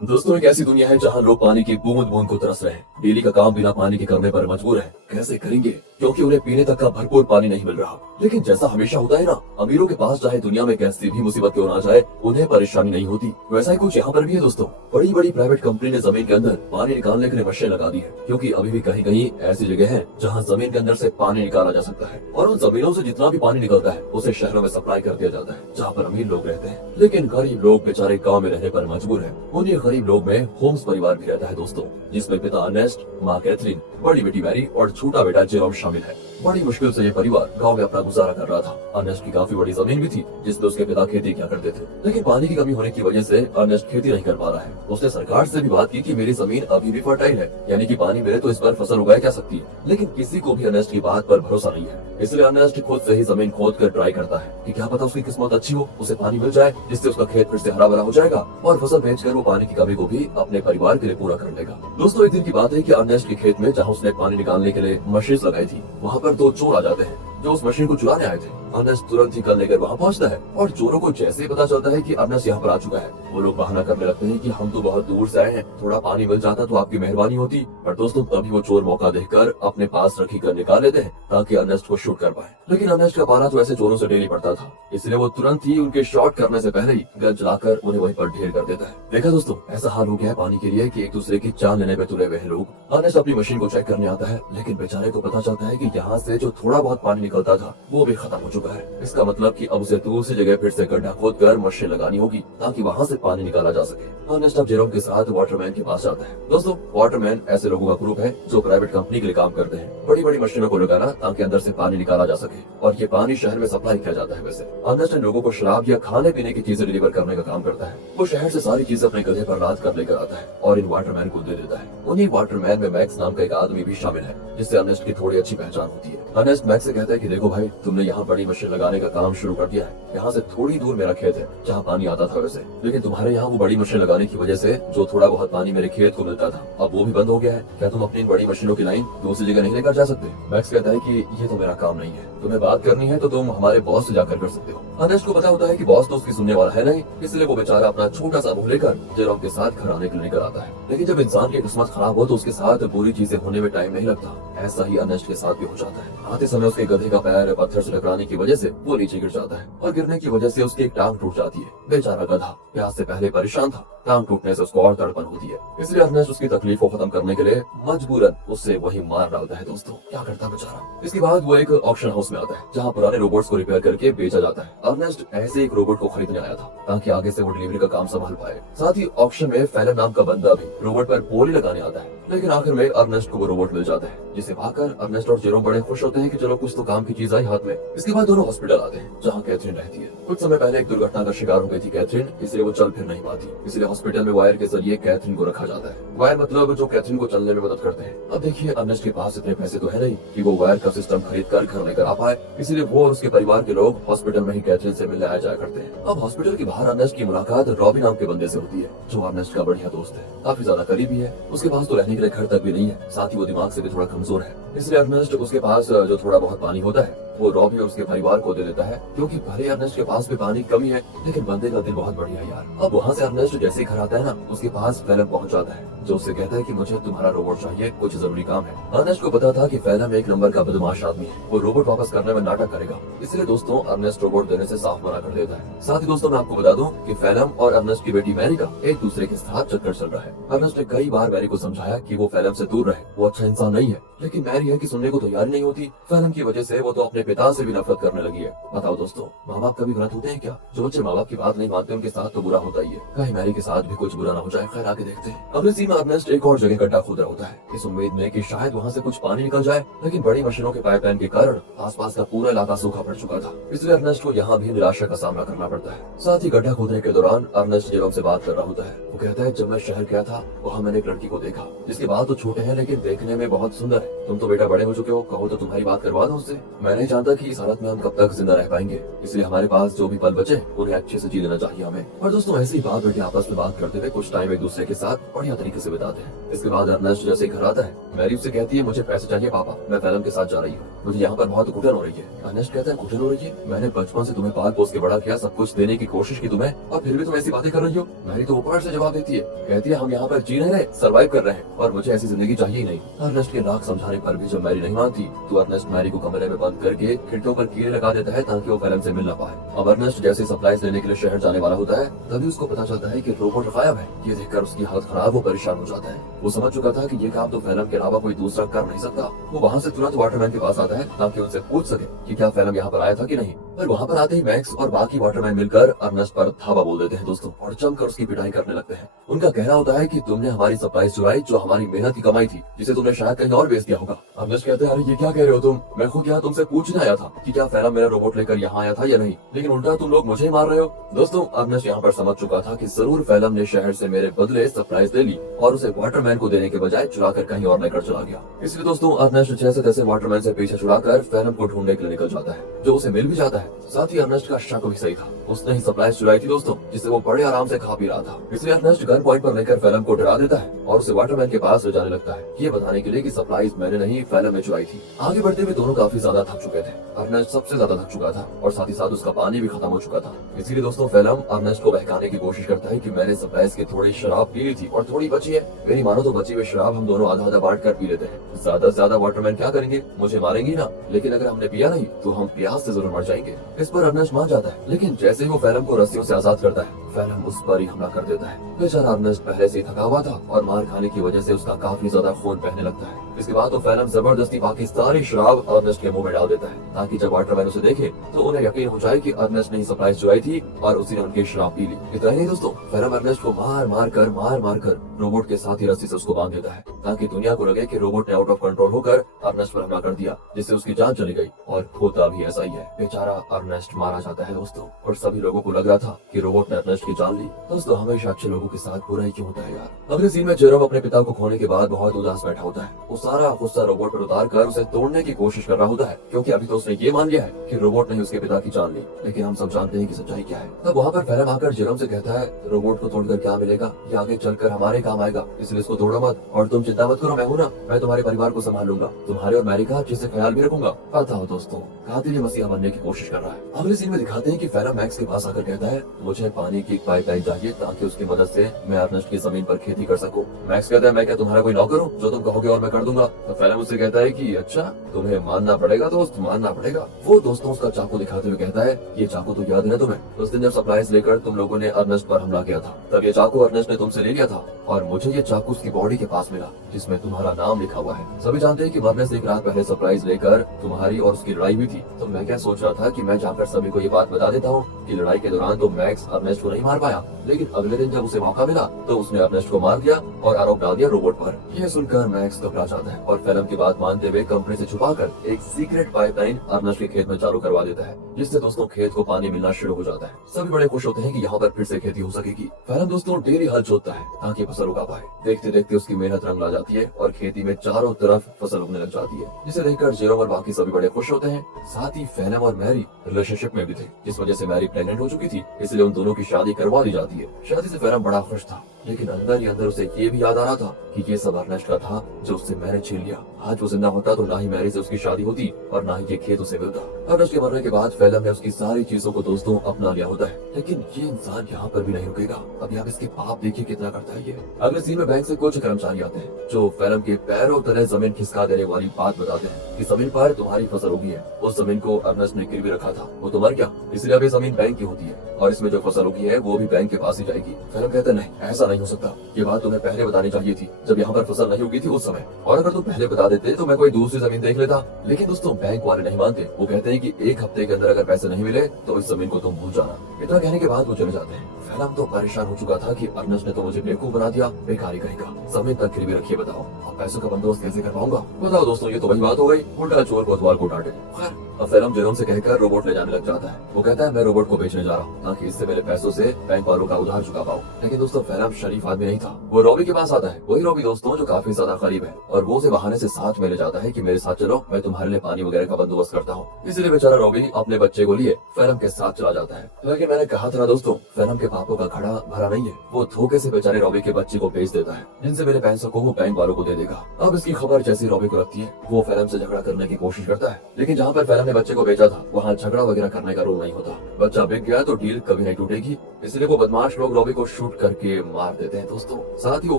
दोस्तों, एक ऐसी दुनिया है जहाँ लोग पानी की बूंद बूंद को तरस रहे हैं। डेली का काम बिना पानी के करने पर मजबूर है। कैसे करेंगे, क्योंकि उन्हें पीने तक का भरपूर पानी नहीं मिल रहा। लेकिन जैसा हमेशा होता है ना, अमीरों के पास चाहे दुनिया में कैसी भी मुसीबत क्यों ना जाए, उन्हें परेशानी नहीं होती। वैसा ही कुछ यहाँ पर भी है दोस्तों। बड़ी बड़ी प्राइवेट कंपनी ने जमीन के अंदर पानी निकालने के लिए मशीन लगा दी है, क्योंकि अभी भी कहीं कहीं ऐसी जगह है जहाँ जमीन के अंदर से पानी निकाला जा सकता है। और उन जमीनों से जितना भी पानी निकलता है उसे शहरों में सप्लाई कर दिया जाता है, जहाँ पर अमीर लोग रहते हैं। लेकिन गरीब लोग बेचारे गाँव में रहने पर मजबूर है। उन्हीं गरीब लोग में होम्स परिवार भी रहता है दोस्तों, जिसमें पिता अर्नेस्ट, माँ कैथरीन, बड़ी बेटी मैरी और छोटा बेटा जेरोम शामिल है। बड़ी मुश्किल से ये परिवार गांव में अपना गुजारा कर रहा था। अर्नेस्ट की काफी बड़ी जमीन भी थी, जिसमें उसके पिता खेती किया करते थे। लेकिन पानी की कमी होने की वजह से अर्नेस्ट खेती नहीं कर पा रहा है। उसने सरकार से भी बात की कि मेरी जमीन अभी भी फर्टाइल है, यानी कि पानी मिले तो इस पर फसल उगाई जा सकती है। लेकिन किसी को भी अर्नेस्ट की बात पर भरोसा नहीं है। इसलिए अर्नेस्ट खुद से ही जमीन खोद कर ट्राई करता है कि क्या पता उसकी किस्मत अच्छी हो, उसे पानी मिल जाए, जिससे उसका खेत फिर से हरा भरा हो जाएगा और फसल बेचकर वो पानी की कमी को भी अपने परिवार के लिए पूरा कर लेगा। दोस्तों, एक दिन की बात है कि अर्नेस्ट के खेत में, जहाँ उसने पानी निकालने के लिए मशीन लगाई थी, वहाँ पर दो चोर आ जाते हैं जो उस मशीन को चुराने आए थे। अर्नेस्ट तुरंत ही कल लेकर वहाँ पहुँचता है और चोरों को जैसे ही पता चलता है कि अर्नेस्ट यहाँ पर आ चुका है, वो लोग बहाना करने लगते हैं कि हम तो बहुत दूर से आए हैं, थोड़ा पानी मिल जाता तो आपकी मेहरबानी होती। पर दोस्तों, तभी वो चोर मौका देखकर अपने पास रखी गन निकाल लेते हैं ताकि अर्नेस्ट को शूट कर पाए। लेकिन अर्नेस्ट का पारा तो ऐसे चोरों से डेली पड़ता था, इसलिए वो तुरंत ही उनके शॉट करने से पहले ही गन चलाकर उन्हें वहीं पर ढेर कर देता है। देखा दोस्तों, ऐसा हाल हो गया है पानी के लिए कि एक दूसरे की जान लेने पे तुले हुए हैं लोग। अर्नेस्ट अपनी मशीन को चेक करने आता है, लेकिन बेचारे को पता चलता है कि यहाँ से जो थोड़ा बहुत पानी निकलता था वो भी खत्म हो चुका है। इसका मतलब कि अब उसे दूसरी जगह फिर से गड्ढा खोदकर मशीन लगानी होगी ताकि वहाँ से पानी निकाला जा सके। अर्नेस्ट अब जेरोम के साथ वाटरमैन के पास जाता है। दोस्तों, वाटरमैन ऐसे लोगों का ग्रुप है जो प्राइवेट कंपनी के लिए काम करते हैं, बड़ी बड़ी मशीनों को लगाना ताकि अंदर से पानी निकाला जा सके, और ये पानी शहर में सप्लाई किया जाता है। वैसे अर्नेस्ट इन लोगों को शराब या खाने पीने की चीजें डिलीवर करने का काम करता है। वो शहर से सारी चीजें अपने गधे पर लाद कर लेकर आता है और इन वाटरमैन को दे देता है। उन्हीं वाटरमैन में मैक्स नाम का एक आदमी भी शामिल है, जिससे अर्नेस्ट की थोड़ी अच्छी पहचान होती है। अर्नेस्ट मैक्स से कहता है कि देखो भाई, तुमने यहाँ बड़ी मशीन लगाने का काम शुरू कर दिया है। यहाँ से थोड़ी दूर मेरा खेत है जहाँ पानी आता था वैसे, लेकिन तुम्हारे यहाँ वो बड़ी मशीन लगाने की वजह से जो थोड़ा बहुत पानी मेरे खेत को मिलता था, अब वो भी बंद हो गया है। क्या तुम अपनी इन बड़ी मशीनों की लाइन दूसरी जगह नहीं लेकर जा सकते? मैक्स कहता है कि ये तो मेरा काम नहीं है, तुम्हें बात करनी है तो तुम हमारे बॉस से जाकर कर सकते हो। अर्नेस्ट को पता होता है कि बॉस तो उसकी सुनने वाला है नहीं, इसलिए वो बेचारा अपना छोटा सा मुंह लेकर जेरोम के साथ घर आने के लिए निकल आता है। लेकिन जब इंसान की किस्मत खराब हो तो उसके साथ बुरी चीजें होने में टाइम नहीं लगता। ऐसा ही अर्नेस्ट के साथ भी हो जाता है। आते समय उसके गधे का पैर पत्थर से टकराने की वजह से वो नीचे गिर जाता है और गिरने की वजह से उसकी एक टांग टूट जाती है। बेचारा गधा प्यास से पहले परेशान था, टांग टूटने से उसको और तड़पन होती है। इसलिए अर्नेस्ट उसकी तकलीफ को खत्म करने के लिए मजबूरन उससे वही मार डालता है। दोस्तों, क्या करता है बेचारा। इसके बाद वो एक ऑक्शन हाउस में आता है जहाँ पुराने रोबोट्स को रिपेयर करके बेचा जाता है। अर्नेस्ट ऐसे एक रोबोट को खरीदने आया था ताकि आगे से वो डिलीवरी का काम संभाल पाए। साथ ही ऑक्शन में फैलन नाम का बंदा भी रोबोट पर बोली लगाने आता है। लेकिन आखिर में अर्नेस्ट को वो रोबोट मिल जाता है, जिसे पाकर अर्नेस्ट और जेरोम बड़े खुश होते हैं कि चलो कुछ तो काम की चीज आई हाथ में। इसके बाद दोनों हॉस्पिटल आते हैं जहाँ कैथरीन रहती है। कुछ समय पहले एक दुर्घटना का शिकार हो गई थी कैथरीन, इसलिए वो चल फिर नहीं पाती। इसलिए हॉस्पिटल में वायर के जरिए कैथरीन को रखा जाता है। वायर मतलब जो कैथरीन को चलने में मदद करते हैं। अब देखिए, अर्नेस्ट के पास इतने पैसे तो है नहीं कि वो वायर का सिस्टम खरीद कर घर लेकर आ पाए, इसलिए वो और उसके परिवार के लोग हॉस्पिटल में ही कैथरीन से मिलने आया जाया करते हैं। अब हॉस्पिटल के बाहर अर्नेस्ट की मुलाकात रॉबी नाम के बंदे से होती है, जो अर्नेस्ट का बढ़िया दोस्त है, काफी ज्यादा करीबी है। उसके पास तो रहने के लिए घर तक भी नहीं है, साथ ही वो दिमाग से भी थोड़ा कमजोर है। इसलिए अर्नेस्ट उसके पास जो थोड़ा बहुत पानी होता है वो रॉबी और उसके परिवार को दे देता है, क्योंकि भले अर्नेस्ट के पास भी पानी की कमी है, लेकिन बंदे का दिल बहुत बढ़िया है यार। अब वहाँ से अर्नेस्ट जैसे ही घर आता है ना, उसके पास फैलम पहुंच जाता है, जो उससे कहता है कि मुझे तुम्हारा रोबोट चाहिए, कुछ जरूरी काम है। अर्नेस्ट को पता था कि फैलम एक नंबर का बदमाश आदमी है, वो रोबोट वापस करने में नाटक करेगा। इसलिए दोस्तों, अर्नेस्ट रोबोट देने से साफ मना कर देता है। साथ ही दोस्तों, मैं आपको बता दूं कि फैलम और अर्नेस्ट की बेटी मैरी का एक दूसरे के साथ चक्कर चल रहा है। अर्नेस्ट ने कई बार मैरी को समझाया कि वो फैलम से दूर रहे, वो अच्छा इंसान नहीं है, लेकिन मैरी है कि सुनने को तैयार नहीं होती। फैलम की वजह से वो तो अपने पिता से भी नफरत करने लगी है। बताओ दोस्तों, माँ बाप कभी गलत होते हैं क्या? जो बच्चे माँ बाप की बात नहीं मानते उनके साथ तो बुरा होता ही है। कहीं मैरी के साथ भी कुछ बुरा ना हो जाए। खैर, आगे देखते हैं। अगले सीन में अर्नेस्ट एक और जगह गड्ढा खोद रहा होता है, इस उम्मीद में कि शायद वहाँ से कुछ पानी निकल जाए, लेकिन बड़ी मशीनों के पाइपलाइन के कारण आसपास का पूरा इलाका सूखा पड़ चुका था। इसलिए अर्नेस्ट को यहाँ भी निराशा का सामना करना पड़ता है। साथ ही गड्ढा खोदने के दौरान अर्नेस्ट जेरोम से बात कर रहा होता है। वो कहता है, जब मैं शहर गया था वहाँ मैंने एक लड़की को देखा, जिसके बाल तो छोटे हैं लेकिन देखने में बहुत सुंदर है। तुम तो बेटा बड़े हो चुके हो, कहो तो तुम्हारी बात करवा दो उससे। मैं नहीं जानता कि इस हालत में हम कब तक जिंदा रह पाएंगे, इसलिए हमारे पास जो भी पल बचे उन्हें अच्छे से जी लेना चाहिए हमें। और दोस्तों ऐसे ही बात बैठे आपस में बात करते हुए कुछ टाइम एक दूसरे के साथ बढ़िया तरीके से बिताते हैं। इसके बाद अर्नेस्ट जैसे ही घर आता है, मैरी उससे कहती है मुझे पैसे चाहिए पापा, मैं फैलम के साथ जा रही हूँ, मुझे यहाँ पर बहुत घुटन हो रही है। अर्नेस्ट कहता है घुटन हो रही है? मैंने बचपन से तुम्हें पाल पोस के बड़ा किया, सब कुछ देने की कोशिश की तुम्हें, और फिर भी तुम ऐसी बातें कर रही हो। मैरी तो ऊपर से जवाब देती है, कहती है हम यहाँ पर जी नहीं रहे, सर्वाइव कर रहे हैं और मुझे ऐसी जिंदगी चाहिए ही नहीं। अर्नेस्ट के लाख समझाने पर भी जब मैरी नहीं मानती तो अर्नेस्ट मैरी को कमरे में बंद करके खिड़कियों पर कीड़े लगा देता है ताकि वो फैलम से मिल ना पाए। अब अर्नेस्ट जैसे सप्लाईज लेने के लिए शहर जाने वाला होता है तभी उसको पता चलता है कि रोबोट गायब है। ये देखकर उसकी हालत खराब, वो परेशान हो जाता है। वो समझ चुका था कि ये काम तो फैलम के अलावा कोई दूसरा कर नहीं सकता। वो वहाँ से तुरंत वाटरमैन के पास आता है ताकि उनसे पूछ सके कि क्या फैलम यहाँ पर आया था कि नहीं। पर वहाँ पर आते ही मैक्स और बाकी वाटरमैन मिलकर अर्नेस्ट पर धावा बोल देते हैं दोस्तों, और जमकर उसकी पिटाई करने लगते हैं। उनका कहना होता है कि तुमने हमारी सप्लाई चुराई जो हमारी मेहनत की कमाई थी, जिसे तुमने शायद कहीं और बेच दिया होगा। अर्नेस्ट कहते हैं अरे ये क्या कह रहे हो तुम, मैं खुद यहाँ तुमसे पूछने आया था कि क्या फैलम मेरा रोबोट लेकर यहाँ आया था या नहीं, लेकिन उल्टा तुम लोग मुझे ही मार रहे हो। दोस्तों अर्नेस्ट यहाँ पर समझ चुका था कि जरूर फैलम ने शहर से मेरे बदले सप्लाईज ले ली और उसे वाटरमैन को देने के बजाय चुराकर कहीं और लेकर चला गया। इसलिए दोस्तों अर्नेस्ट जैसे तैसे वाटरमैन से पीछे छुड़ाकर फैलम को ढूंढने के लिए निकल जाता है, जो उसे मिल भी जाता है। साथ ही अर्नेस्ट का शक भी सही था, उसने ही सप्लाईज चुराई थी दोस्तों, जिसे वो बड़े आराम से खा पी रहा था। इसलिए अर्नेस्ट गन पॉइंट पर लेकर फैलम को डरा देता है और उसे वाटरमैन के पास ले जाने लगता है, ये बताने के लिए कि सप्लाईज मैंने नहीं फैलम ने चुराई थी। आगे बढ़ते हुए दोनों काफी ज्यादा थक चुके थे। अर्नेस्ट सबसे ज्यादा थक चुका था और साथ ही साथ उसका पानी भी खत्म हो चुका था। इसीलिए दोस्तों फैलम अर्नेस्ट को बहकाने की कोशिश करता है कि मैंने सप्लाईज की थोड़ी शराब पी ली थी और थोड़ी बची है, मेरी मानो तो बची हुई शराब हम दोनों आधा आधा बांट कर पी लेते हैं। ज्यादा से ज्यादा वाटरमैन क्या करेंगे, मुझे मारेंगे ना, लेकिन अगर हमने पिया नहीं तो हम प्यास से जरूर मर जाएंगे। इस पर अर्नेस्ट मान जाता है, लेकिन जैसे ही वो फैलम को रस्सियों से आजाद करता है फैलम उस पर ही हमला कर देता है। बेचारा अर्नेस्ट पहले से ही थका हुआ था और मार खाने की वजह से उसका काफी ज्यादा खून बहने लगता है। इसके बाद तो फैलम जबरदस्ती बाकी सारी शराब अर्नेस्ट के मुंह में डाल देता है ताकि जब वाटरमैन उसे देखे तो उन्हें यकीन हो जाए कि अर्नेस्ट ने ही सप्लाईज चुराई थी और उसी ने उनकी शराब पी ली। इतना ही नहीं दोस्तों, फैलम अर्नेस्ट को मार मार कर रोबोट के साथ ही रस्सी से उसको बांध देता है ताकि दुनिया को लगे कि रोबोट ने आउट ऑफ कंट्रोल होकर अर्नेस्ट पर हमला कर दिया, जिससे उसकी जान चली गई। और होता भी ऐसा ही है, बेचारा अर्नेस्ट मारा जाता है दोस्तों। और सभी लोगों को लग रहा था कि रोबोट ने अर्नेस्ट की जान ली। दोस्तों हमेशा अच्छे लोगों के साथ बुरा ही क्यों होता है यार। अगले सीन में जेरोम अपने पिता को खोने के बाद बहुत उदास बैठा होता है। वो सारा गुस्सा रोबोट पर उतार कर उसे तोड़ने की कोशिश कर रहा होता है, क्योंकि अभी तो उसने ये मान लिया है कि रोबोट ने उसके पिता की जान ली। लेकिन हम सब जानते हैं कि सच्चाई क्या है। तब वहाँ पर फैलम आकर जेरोम से कहता है रोबोट को तोड़कर क्या मिलेगा, ये आगे चलकर हमारे काम आएगा, इसलिए इसको तोड़ो मत और तुम चिंता मत करो, मैं हूँ ना, मैं तुम्हारे परिवार को संभाल लूंगा, तुम्हारे और मैरी का अच्छे से ख्याल भी रखूंगा। पता हो दोस्तों कातिल मसीहा बनने की कोशिश कर रहा है। अगले सीन में दिखाते हैं कि फैलम मैक्स के पास आकर कहता है मुझे पानी की पाइपलाइन चाहिए ताकि उसकी मदद से मैं अर्नेस्ट की जमीन पर खेती कर सकूं। मैक्स कहता है मैं क्या तुम्हारा कोई नौकर हूँ, जो तुम कहोगे और मैं कर दूंगा। तो फैलम उससे कहता है कि अच्छा तुम्हें मानना पड़ेगा दोस्त, मानना पड़ेगा। वो दोस्तों उसका चाकू दिखाते हुए कहता है ये चाकू तो याद है तुम्हें, उस दिन जब सप्लाईज लेकर तुम लोगों ने अर्नेस्ट पर हमला किया था, तब ये चाकू अर्नेस्ट ने तुमसे ले लिया था और मुझे ये चाकू उसकी बॉडी के पास मिला जिसमें तुम्हारा नाम लिखा हुआ है। सभी जानते हैं कि मरने से एक रात पहले सप्लाईज लेकर तुम्हारी और उसकी लड़ाई हुई थी। तो मैं क्या सोच रहा था कि मैं जाकर सभी को ये बात बता देता हूँ कि लड़ाई के दौरान तो मैक्स अर्नेस्ट को नहीं मार पाया, लेकिन अगले दिन जब उसे मौका मिला तो उसने अर्नेस्ट को मार दिया और आरोप डाल दिया रोबोट पर। यह सुनकर मैक्स घबरा जाता है और फैलम की बात मानते हुए कंपनी से छुपाकर एक सीक्रेट पाइपलाइन अर्नेस्ट के खेत में चालू करवा देता है, जिससे दोस्तों खेत को पानी मिलना शुरू हो जाता है। सभी बड़े खुश होते हैं कि यहाँ पर फिर से खेती हो सकेगी। फैलम दोस्तों डेली हल जोतता है ताकि फसल उगा पाए। देखते देखते उसकी मेहनत रंग ला जाती है और खेती में चारों तरफ फसल उगने लग जाती है, जिसे देखकर जेरोम और बाकी सभी बड़े खुश होते हैं। साथ ही फैलम और मैरी रिलेशनशिप में भी थे, जिस वजह से मैरी प्रेग्नेंट हो चुकी थी, इसलिए उन दोनों की शादी करवा दी जाती है। शादी से फैलम बड़ा खुश था, लेकिन अंदर ही अंदर उसे ये भी याद आ रहा था कि ये सब अर्नेस्ट का था जो उससे मैरी छीन लिया। आज वो जिंदा होता तो ना ही मैरी से उसकी शादी होती और ना ही ये खेत उसे मिलता। अर्नेस्ट के मरने के बाद फैलम ने उसकी सारी चीजों को दोस्तों अपना लिया होता है, लेकिन ये इंसान यहाँ पर भी नहीं रुकेगा। अभी आप इसके पाप देखिए कितना करता है ये। अगले सीन में बैंक से कुछ कर्मचारी आते हैं जो फैलम के पैरों तले जमीन खिसका देने वाली बात बताते हैं कि जमीन पर तुम्हारी फसल उगी है, उस जमीन को अर्नेस्ट ने गिरवी रखा था, वो तो मर गया, इसलिए अब ये जमीन बैंक की होती है और इसमें जो फसल उगी है वो भी बैंक के पास ही जाएगी। फैलम कहता है नहीं ऐसा नहीं हो सकता, ये बात तुम्हें पहले बतानी चाहिए थी जब यहाँ पर फसल नहीं उगी थी उस समय, और अगर तुम पहले बता देते तो मैं कोई दूसरी जमीन देख लेता। लेकिन दोस्तों बैंक वाले नहीं मानते, वो कहते हैं कि एक हफ्ते के अंदर अगर पैसे नहीं मिले तो इस जमीन को तुम भूल जाना। इतना कहने के बाद वो चले जाते हैं। फैलम तो परेशान हो चुका था कि अर्नस्ट ने तो मुझे बेवकूफ बना दिया, बेकारी कहेगा। जमीन तक गिरवी रखिए, बताओ अब पैसों का बंदोबस्त कैसे कर पाऊंगा। बताओ दोस्तों, ये तो वही बात हो गई, उल्टा चोर कोतवाल को डांटे। खैर, अब फैलम जेरोम से कहकर रोबोट ले जाने लग जाता है। वो कहता है मैं रोबोट को बेचने जा रहा हूँ ताकि इससे मेरे पैसों से बैंक वालों का उधार चुका पाऊँ। लेकिन दोस्तों फैलम शरीफ आदमी नहीं था। वो रॉबी के पास आता है, वही रॉबी दोस्तों जो काफी ज्यादा करीब है, और वो उसे बहाने से साथ में ले जाता है कि मेरे साथ चलो, मैं तुम्हारे लिए पानी वगैरह का बंदोबस्त करता हूँ। इसलिए बेचारा रॉबी अपने बच्चे को लिए फैलम के साथ चला जाता है। लेकिन मैंने कहा था ना दोस्तों, फैलम के पापों का घड़ा भरा नहीं है। वो धोखे से बेचारे रॉबी के बच्चे को बेच देता है, जिनसे मेरे पैसों को वो बैंक वालों को दे देगा। अब इसकी खबर जैसी रॉबी को लगती है, वो फैलम से झगड़ा करने की कोशिश करता है। लेकिन जहाँ पर फैलम ने बच्चे को बेचा था, वहाँ झगड़ा वगैरह करने का रोल नहीं होता। बच्चा बिक गया तो डील कभी नहीं टूटेगी, इसलिए वो बदमाश लोग रॉबी को शूट करके मार देते हैं दोस्तों। साथ ही वो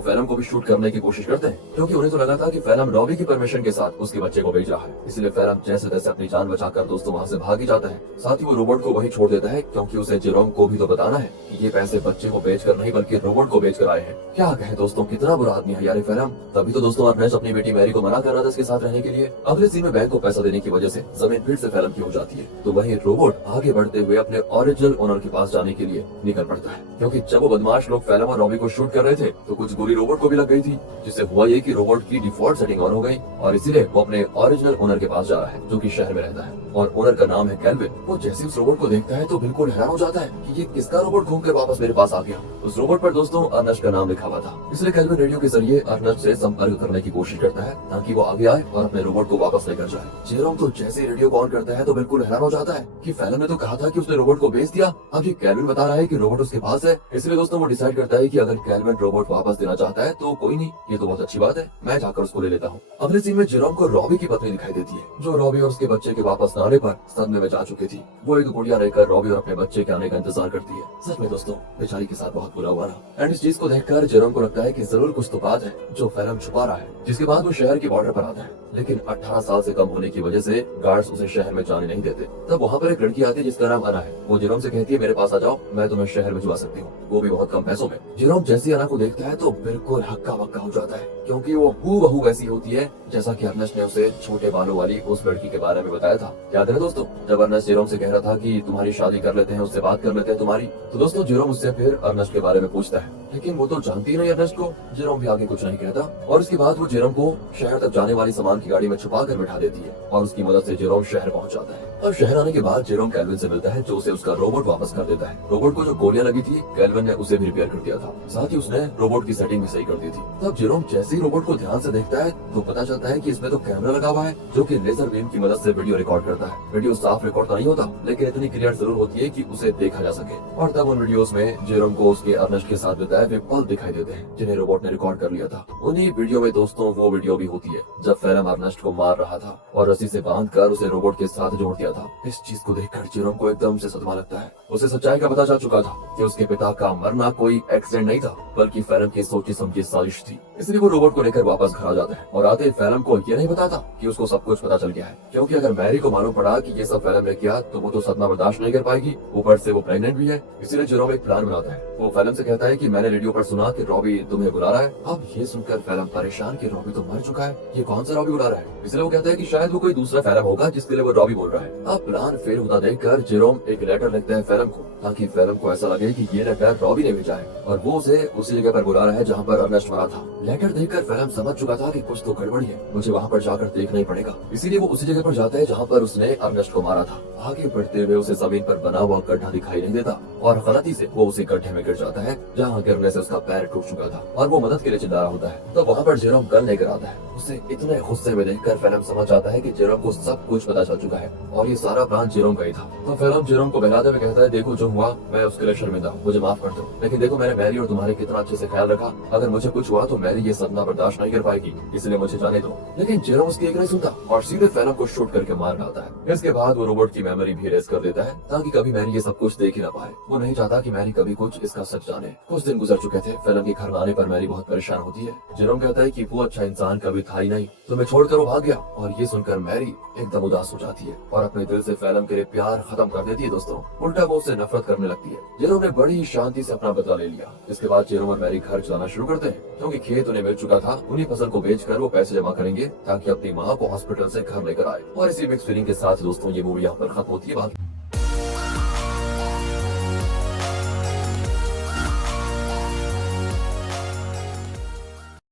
फैलम को भी शूट करने की कोशिश करते हैं, क्योंकि उन्हें तो लगा था कि फैलम रॉबी की परमिशन के साथ उसके बच्चे को बेच रहा है। इसलिए फैलम जैसे तैसे अपनी जान बचाकर दोस्तों वहाँ से भाग ही जाता है। साथ ही वो रोबोट को वही छोड़ देता है, क्योंकि उसे जेरोम को भी तो बताना है कि ये पैसे बच्चे को बेचकर नहीं बल्कि रोबोट को बेचकर आए हैं। क्या कहे दोस्तों, कितना बुरा आदमी है यार फैलम। तभी तो दोस्तों अर्नेस्ट अपनी बेटी मैरी को मना कर रहा था इसके साथ रहने के लिए। अगले सीन में बैंक को पैसा देने की वजह से जमीन फिर से फैलम की हो जाती है, तो वही रोबोट आगे बढ़ते हुए अपने ओरिजिनल ओनर के पास जाने के लिए निकल पड़ता है। क्योंकि जब वो बदमाश लोग फैलम और रॉबी को शूट कर रहे थे, तो कुछ गोली रोबोट को भी लग गई थी, जिससे हुआ ये कि रोबोट की डिफॉल्ट सेटिंग ऑन हो गई, और इसीलिए वो अपने ओरिजिनल ओनर के पास जा रहा है, जो कि शहर में रहता है, और ओनर का नाम है कैल्विन। वो जैसे उस रोबोट को देखता है तो बिल्कुल हैरान हो जाता है कि ये किसका रोबोट घूम कर वापस मेरे पास आ गया। उस रोबोट पर दोस्तों अर्नस्ट का नाम लिखा हुआ था, इसलिए कैल्विन रेडियो के जरिए अर्नस्ट से संपर्क करने की कोशिश करता है ताकि वो आगे आए और अपने रोबोट को वापस लेकर जाए। जेरोम तो जैसे रेडियो को ऑन करता है तो बिल्कुल हैरान हो जाता है कि फैलम ने तो कहा था कि उसने रोबोट को बेच दिया, अब ये कैल्विन बता रहा है कि रोबोट उसके पास है। इसलिए दोस्तों वो डिसाइड करता है कि अगर कैल्विन रोबोट वापस देना चाहता है तो कोई नहीं, ये तो बहुत अच्छी बात है, मैं जाकर उसको ले लेता हूँ। अगले सीन में जेरोम को रॉबी की पत्नी दिखाई देती है, जो रॉबी और उसके बच्चे के वापस न आने पर सदमे में जा चुकी थी। वो एक गुड़िया लेकर रॉबी और अपने बच्चे के आने का इंतजार करती है। सच में दोस्तों बेचारी के साथ बहुत बुरा हुआ ना। एंड इस चीज को देखकर जेरोम को लगता है कि जरूर कुछ तो बात है जो फैलम छुपा रहा है। जिसके बाद वो शहर के बॉर्डर पर आता है, लेकिन 18 साल से कम होने की वजह से गार्ड्स उसे शहर में जाने नहीं देते। तब वहाँ पर एक लड़की आती है जिसका नाम अना है। वो जेरोम से कहती है मेरे पास आ जाओ, मैं तुम्हें शहर भिजवा सकती हूँ, वो भी बहुत कम पैसों में। जेरोम जैसी अना को देखता है तो बिल्कुल हक्का बक्का हो जाता है, क्योंकि वो हूबहू वैसी होती है जैसा कि अर्नस्ट ने उसे छोटे बालों वाली उस लड़की के बारे में बताया था। याद है दोस्तों, जब अर्नस्ट जेरोम से कह रहा था कि तुम्हारी शादी कर लेते हैं, उससे बात कर लेते हैं तुम्हारी, तो दोस्तों जेरोम उससे फिर अर्नस्ट के बारे में पूछता है, लेकिन वो तो जानती नहीं अर्नस्ट को। जेरोम भी आगे कुछ नहीं कहता, और उसके बाद वो जेरोम को शहर तक जाने वाली सामान की गाड़ी में छुपा कर बिठा देती है, और उसकी मदद से जेरोम शहर पहुंच जाता है। अब शहर आने के बाद जेरोम कैल्विन से मिलता है, जो उसे उसका रोबोट वापस कर देता है। रोबोट को जो गोलियां लगी थी कैल्विन ने उसे भी रिपेयर कर दिया था, साथ ही उसने रोबोट की सेटिंग भी सही कर दी थी। तब जेरोम जैसे ही रोबोट को ध्यान से देखता है तो पता चलता है कि इसमें तो कैमरा लगा हुआ है, जो कि लेजर बीम की मदद से वीडियो रिकॉर्ड करता है। वीडियो साफ रिकॉर्ड तो नहीं होता, लेकिन इतनी क्लियर जरूर होती है कि उसे देखा जा सके। और तब उन वीडियोस में जेरोम को उसके अर्नस्ट के साथ बिताए हुए पल दिखाई देते हैं, जिन्हें रोबोट ने रिकॉर्ड कर लिया था। उन्हीं वीडियो में दोस्तों वो वीडियो भी होती है जब फैलम अर्नस्ट को मार रहा था और रस्सी से बांधकर उसे रोबोट के साथ जोड़ दिया था। इस चीज को देखकर जेरोम को एकदम से सदमा लगता है। उसे सच्चाई का पता चल चुका था कि उसके पिता का मरना कोई एक्सीडेंट नहीं था, बल्कि फैलम की सोची समझी साजिश थी। इसलिए वो रोबोट को लेकर वापस घर आ जाता है, और आते ही फैलम को ये नहीं बताता कि उसको सब कुछ पता चल गया है, क्योंकि अगर मैरी को मालूम पड़ा कि ये सब फैलम ने किया तो वो तो सदमा बर्दाश्त नहीं कर पाएगी। ऊपर से वो प्रेग्नेंट भी है। इसलिए जेरोम एक प्लान बनाता है। वो फैलम से कहता है कि मैंने रेडियो पर सुना कि रॉबी तुम्हें बुला रहा है। अब ये सुनकर फैलम परेशान कि रॉबी तो मर चुका है, ये कौन सा रॉबी बुला रहा है। इसलिए वो कहता है कि शायद वो कोई दूसरा फैलम होगा जिसके लिए वो रॉबी बोल रहा है। अब प्लान फेल होता देखकर जेरोम एक लेटर लिखता है फैलम को, ताकि फैलम को ऐसा लगे कि ये लेटर रॉबी ने भेजा है और वो उसे उसी जगह पर बुला रहा है जहाँ पर अर्नस्ट मरा था। लेटर देखकर फैलम समझ चुका था कि कुछ तो गड़बड़ी है, मुझे वहाँ पर जाकर देखना ही पड़ेगा। इसीलिए वो उसी जगह पर जाता है जहाँ पर उसने अर्नस्ट को मारा था। आगे बढ़ते हुए उसे जमीन पर बना हुआ गड्ढा दिखाई नहीं देता, और गलती से वो उसी गड्ढे में गिर जाता है जहाँ गिरने से उसका पैर टूट चुका था, और वो मदद के लिए चिल्ला रहा होता है। तो वहाँ पर जेरोम गन लेकर आता है। उसे इतने गुस्से में देखकर फैलम समझ जाता है कि जेरोम को सब कुछ पता चल चुका है, और ये सारा प्लान जेरोम का ही था। तो फैलम जेरोम को बहलाते हुए कहता है, देखो जो हुआ मैं उसके लिए शर्मिंदा हूँ, मुझे माफ कर दो, लेकिन देखो मैंने मैरी और तुम्हारे कितना अच्छे से ख्याल रखा, अगर मुझे कुछ हुआ तो मैरी ये सदमा बर्दाश्त नहीं कर पाएगी, इसलिए मुझे जाने दो। लेकिन जेरोम उसकी एक नहीं सुनता और सीधे फैलम को शूट करके मार डालता है। इसके बाद वो रोबोट की मेमोरी भी इरेज कर देता है, ताकि कभी मैरी ये सब कुछ देख ही ना पाए। वो नहीं चाहता कि मैरी कभी कुछ इसका सच जाने। कुछ दिन गुजर चुके थे। फैलम के घर आने पर मैरी बहुत परेशान होती है। जेरोम कहता है कि वो अच्छा इंसान कभी था ही नहीं, तुम्हें छोड़कर वो भाग गया। और ये सुनकर मैरी एकदम उदास हो जाती है और अपने दिल से फैलम के लिए प्यार खत्म कर देती है। दोस्तों उल्टा वो उससे नफरत करने लगती है। जेरोम ने बड़ी शांति से अपना बदला ले लिया। इसके बाद जेरोम और मैरी घर चलाना शुरू करते हैं, क्योंकि खेत उन्हें मिल चुका था। उन्हीं फसल को बेचकर वो पैसे जमा करेंगे ताकि अपनी माँ को हॉस्पिटल से घर लेकर आए। और इसी मिक्स फीलिंग के साथ दोस्तों ये मूवी यहाँ पर खत्म होती है।